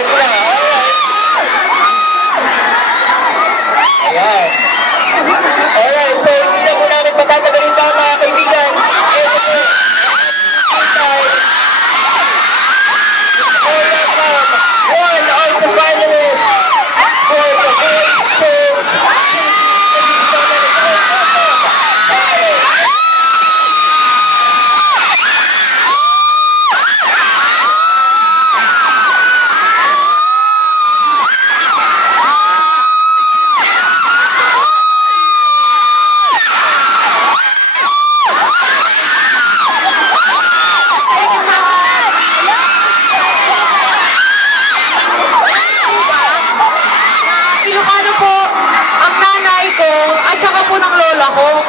Ready na. Ayan. Alright, so hindi na po namin patatagalin pa mga kaibigan. Ito po. One of the finalists for the Voice Kids.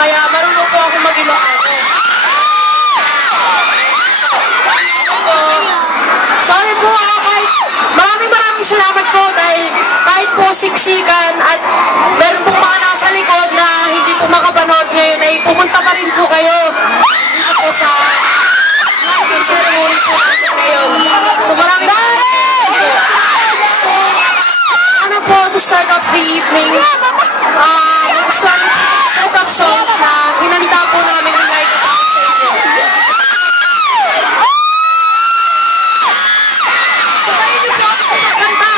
Kaya marunong po ako mag-Ilocano. Sorry po kahit maraming salamat po dahil kahit po siksikan at meron pong mga nasa likod na hindi po makapanood ngayon ay pumunta pa rin po kayo dito po sa lighting ceremony po natin ngayon. So maraming salamat po. So sana po to start off the evening, gusto set of songs na hinanda po namin ng like at sa inyo. Sabayin niyo po ako sa pagkanta.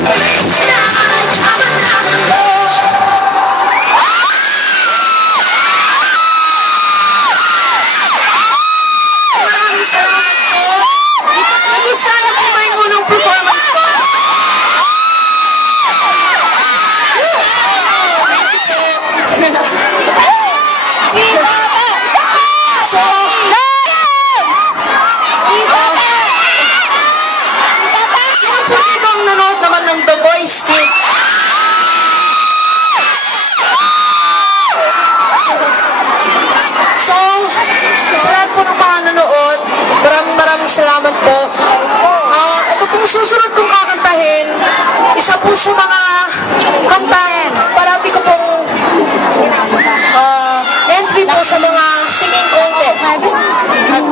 Maraming salamat po. Nagustuhan na po ba yung unang performance ko? So, sino po dito ang nanood naman ng The Voice Kids? So, sa lahat po ng mga nanood, maraming salamat po. Ito pong susunod kong kakantahin, isa po sa mga kanta, parati ko pong entry po sa mga singing contest. At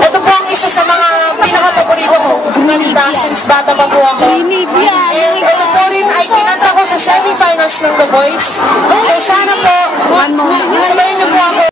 ito po ang isa sa mga pinaka-paborito ko kanta since bata pa po ako. And ito po rin ay kinanta ko sa semi-finals ng The Voice. So sana po, sabayin niyo po ako.